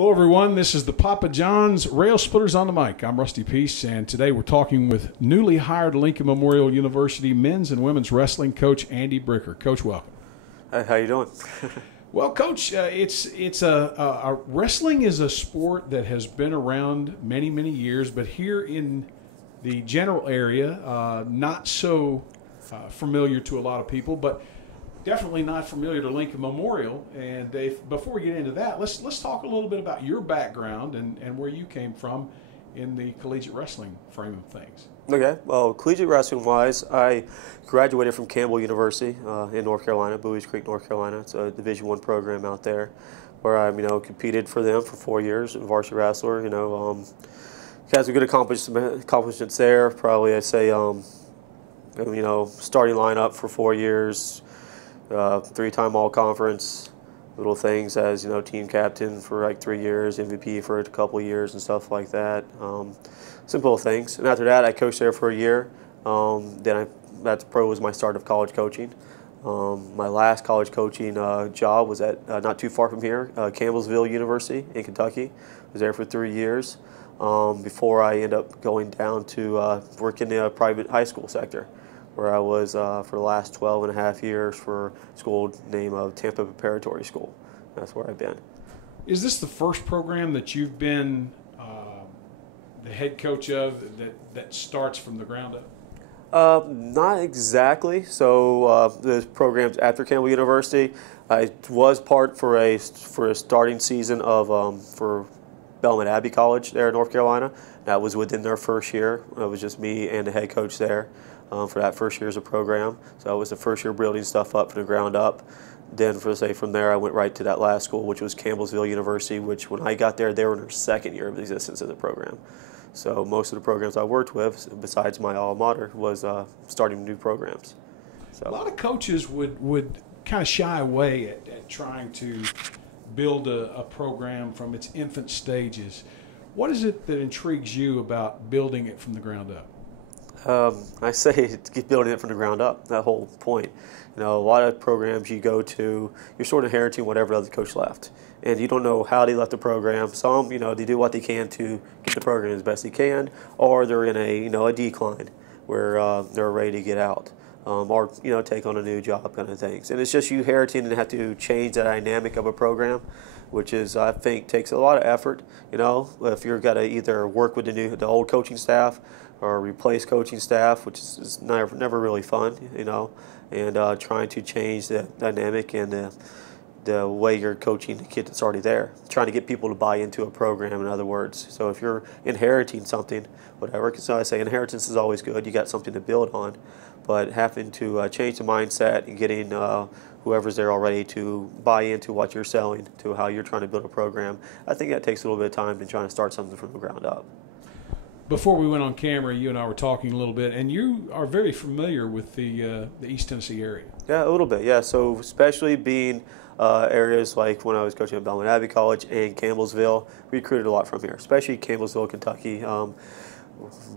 Hello, everyone. This is the Papa John's Railsplitters on the mic. I'm Rusty Peace, and today we're talking with newly hired Lincoln Memorial University men's and women's wrestling coach Andy Bricker. Coach, welcome. Hey, how you doing? Well, Coach, wrestling is a sport that has been around many, many years, but here in the general area, not so familiar to a lot of people, but definitely not familiar to Lincoln Memorial. And before we get into that, let's talk a little bit about your background and where you came from in the collegiate wrestling frame of things. Okay, well, collegiate wrestling-wise, I graduated from Campbell University in North Carolina, Bowie's Creek, North Carolina. It's a Division I program out there where I, competed for them for 4 years, varsity wrestler. Had some good accomplishments there. Probably, I'd say, starting lineup for 4 years. Three-time all-conference, little things as, team captain for like 3 years, MVP for a couple of years and stuff like that. Simple things. And after that, I coached there for a year. That's pro was my start of college coaching. My last college coaching job was at not too far from here, Campbellsville University in Kentucky. I was there for 3 years before I ended up going down to work in the private high school sector, where I was for the last 12 and a half years for a school named Tampa Preparatory School. That's where I've been. Is this the first program that you've been the head coach of that starts from the ground up? Not exactly. So the programs after Campbell University, I was part for a starting season of for Belmont Abbey College there in North Carolina. That was within their first year. It was just me and the head coach there. For that first year as a program. So I was the first year building stuff up from the ground up. Then from there I went right to that last school, which was Campbellsville University, which when I got there, they were in their second year of existence as a program. So most of the programs I worked with, besides my alma mater, was starting new programs. So a lot of coaches would kind of shy away at trying to build a program from its infant stages. What is it that intrigues you about building it from the ground up? I say keep building it from the ground up, that whole point. A lot of programs you go to, you're sort of inheriting whatever other coach left. And you don't know how they left the program. Some, they do what they can to get the program as best they can, or they're in a decline where they're ready to get out. Or take on a new job kind of things. And it's just you inheriting and have to change the dynamic of a program, which is, I think, takes a lot of effort. If you've got to either work with the old coaching staff or replace coaching staff, which is never really fun, and trying to change the dynamic and the way you're coaching the kid that's already there, trying to get people to buy into a program, in other words. So if you're inheriting something, whatever, because I say inheritance is always good, you got something to build on, but having to change the mindset and getting whoever's there already to buy into what you're selling, to how you're trying to build a program, I think that takes a little bit of time to trying to start something from the ground up. Before we went on camera, you and I were talking a little bit, and you are very familiar with the East Tennessee area. Yeah, a little bit, yeah. So especially being areas like when I was coaching at Belmont Abbey College and Campbellsville, we recruited a lot from here, especially Campbellsville, Kentucky.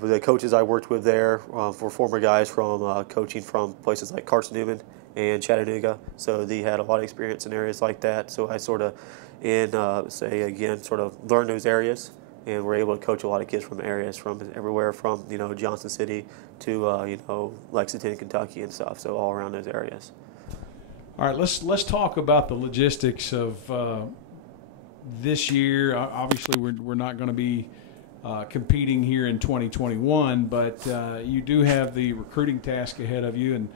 The coaches I worked with there were former guys from coaching from places like Carson Newman and Chattanooga, so they had a lot of experience in areas like that. So I sort of, learned those areas. And we're able to coach a lot of kids from areas from everywhere from, Johnson City to, Lexington, Kentucky and stuff, so all around those areas. All right, let's talk about the logistics of this year. Obviously, we're not going to be competing here in 2021, but you do have the recruiting task ahead of you, and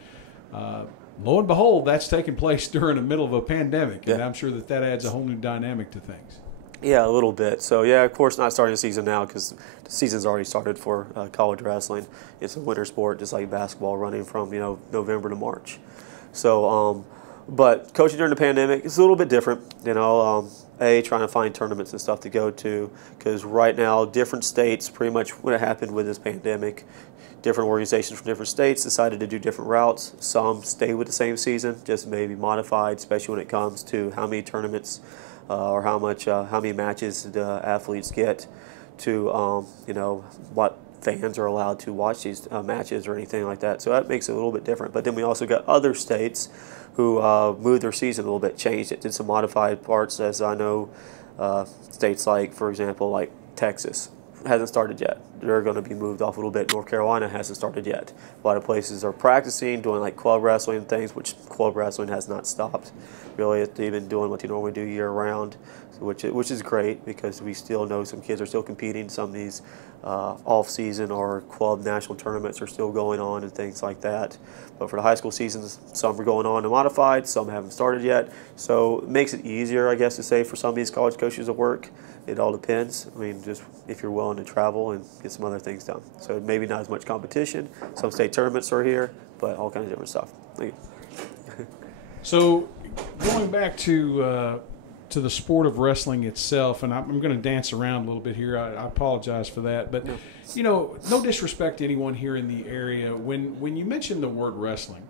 lo and behold, that's taking place during the middle of a pandemic, and I'm sure that adds a whole new dynamic to things. Yeah, a little bit. So, yeah, of course, not starting the season now because the season's already started for college wrestling. It's a winter sport, just like basketball, running from, November to March. So, but coaching during the pandemic is a little bit different, trying to find tournaments and stuff to go to, because right now different states, pretty much what happened with this pandemic, different organizations from different states decided to do different routes. Some stay with the same season, just maybe modified, especially when it comes to how many tournaments or how many matches the athletes get to, what fans are allowed to watch these matches or anything like that. So that makes it a little bit different. But then we also got other states who moved their season a little bit, changed it, did some modified parts. As I know, States like, for example, like Texas hasn't started yet. They're going to be moved off a little bit. North Carolina hasn't started yet. A lot of places are practicing, doing like club wrestling and things, which club wrestling has not stopped. Really, they've been doing what you normally do year round, which is great because we still know some kids are still competing. Some of these off-season or club national tournaments are still going on and things like that. But for the high school seasons, some are going on and modified, some haven't started yet. So it makes it easier, I guess, to say for some of these college coaches to work. It all depends. I mean, just if you're willing to travel and get some other things done. So maybe not as much competition. Some state tournaments are here, but all kinds of different stuff. Thank you. So going back to the sport of wrestling itself, and I'm going to dance around a little bit here. I apologize for that, but you know, no disrespect to anyone here in the area. When you mention the word wrestling,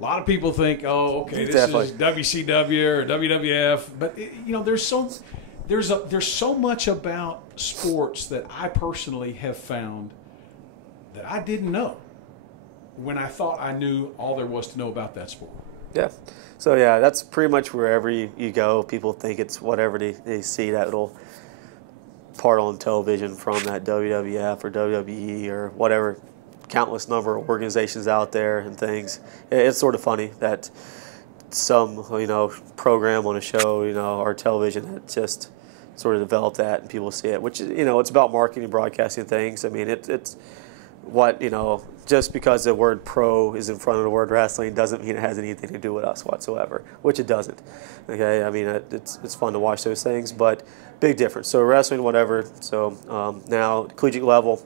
a lot of people think, oh, okay, this is WCW or WWF, but you know, there's so much about sports that I personally have found that I didn't know when I thought I knew all there was to know about that sport. Yeah. So, yeah, that's pretty much wherever you go. People think it's whatever they see that little part on television from that WWF or WWE or whatever countless number of organizations out there and things. It's sort of funny that some, you know, program on a show, you know, or television that just sort of developed that and people see it, which, you know, it's about marketing, broadcasting things. I mean, it's what, you know, just because the word pro is in front of the word wrestling doesn't mean it has anything to do with us whatsoever, which it doesn't. Okay, I mean, it's fun to watch those things, but big difference. So wrestling, whatever. So now collegiate level,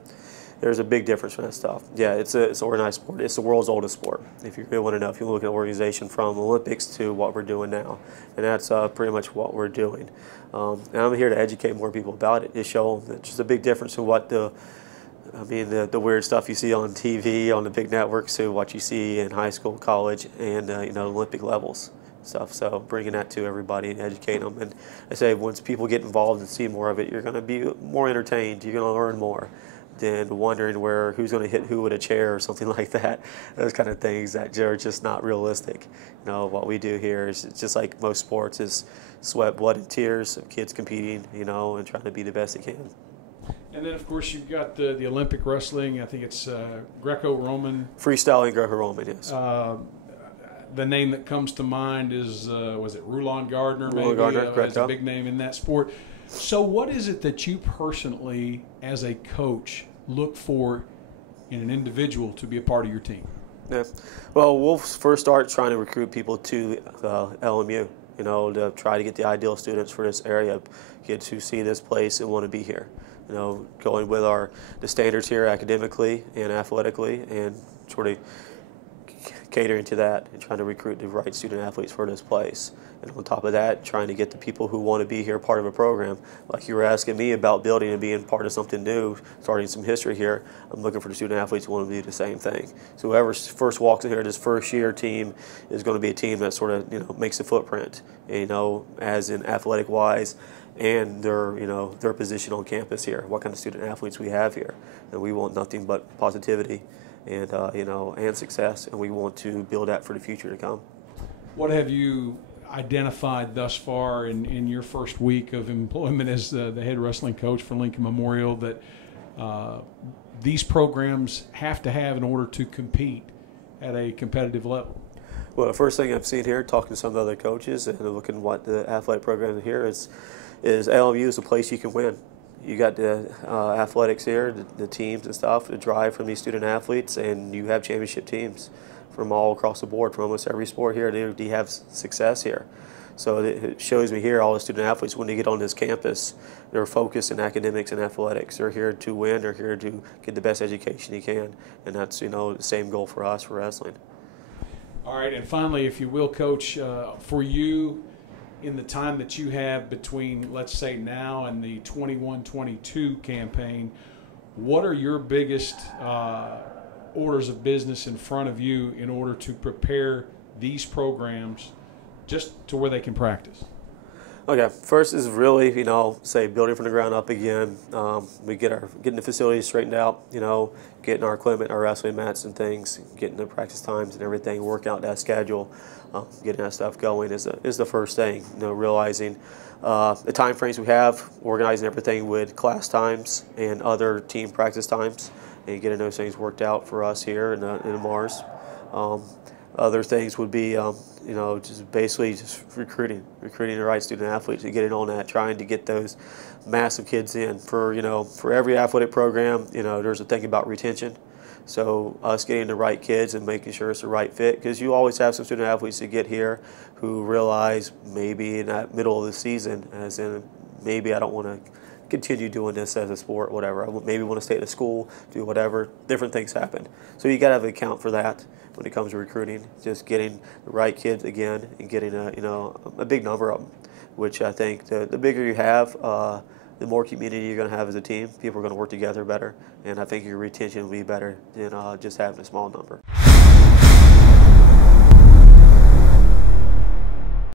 there's a big difference from that stuff. Yeah, it's an organized sport. It's the world's oldest sport. If you really want to know, if you look at an organization from Olympics to what we're doing now, and that's pretty much what we're doing. And I'm here to educate more people about it, to show them that there's a big difference in what the weird stuff you see on TV, on the big networks, to what you see in high school, college, and you know, Olympic levels stuff. So bringing that to everybody and educate them. And I say once people get involved and see more of it, you're going to be more entertained. You're going to learn more than wondering who's going to hit who with a chair or something like that. Those kind of things that are just not realistic. You know, what we do here is just like most sports, is sweat, blood, and tears of kids competing, you know, and trying to be the best they can. And then, of course, you've got the Olympic wrestling. I think it's Greco-Roman. Freestyling Greco-Roman, yes. The name that comes to mind is, was it Rulon Gardner? Rulon Gardner, correct. As a big name in that sport. So what is it that you personally, as a coach, look for in an individual to be a part of your team? Yeah. Well, we'll first start trying to recruit people to LMU, you know, to try to get the ideal students for this area, kids who see this place and want to be here. You know, going with the standards here academically and athletically, and sort of catering to that and trying to recruit the right student athletes for this place. And on top of that, trying to get the people who want to be here part of a program. Like you were asking me about building and being part of something new, starting some history here. I'm looking for the student athletes who want to do the same thing. So whoever first walks in here, this first year team is going to be a team that sort of, you know, makes a footprint, you know, as in athletic wise, and their, you know, their position on campus here, what kind of student athletes we have here. And we want nothing but positivity and, you know, and success, and we want to build that for the future to come. What have you identified thus far in your first week of employment as the head wrestling coach for Lincoln Memorial that these programs have to have in order to compete at a competitive level? Well, the first thing I've seen here, talking to some of the other coaches and looking at what the athletic program here is LMU is the place you can win. You got the athletics here, the teams and stuff, the drive from these student athletes, and you have championship teams from all across the board, from almost every sport here. They have success here. So it shows me here all the student athletes, when they get on this campus, they're focused in academics and athletics. They're here to win. They're here to get the best education you can, and that's, you know, the same goal for us for wrestling. All right, and finally, if you will, Coach, for you, in the time that you have between, let's say, now and the 21-22 campaign, what are your biggest orders of business in front of you in order to prepare these programs just to where they can practice? Okay, first is really, you know, say building from the ground up again. We getting the facilities straightened out, you know, getting our equipment, our wrestling mats and things, getting the practice times and everything, work out that schedule, getting that stuff going is the first thing. You know, realizing the time frames we have, organizing everything with class times and other team practice times, and getting those things worked out for us here in Mars. Other things would be, just basically just recruiting the right student athletes and getting on that, trying to get those massive kids in. For every athletic program, there's a thing about retention. So us getting the right kids and making sure it's the right fit, because you always have some student athletes that get here who realize maybe in that middle of the season, as in maybe I don't want to continue doing this as a sport, whatever. I maybe want to stay at the school, do whatever. Different things happen. So you got to have an account for that when it comes to recruiting. Just getting the right kids again and getting a big number of them, which I think the bigger you have, the more community you're going to have as a team. People are going to work together better, and I think your retention will be better than just having a small number.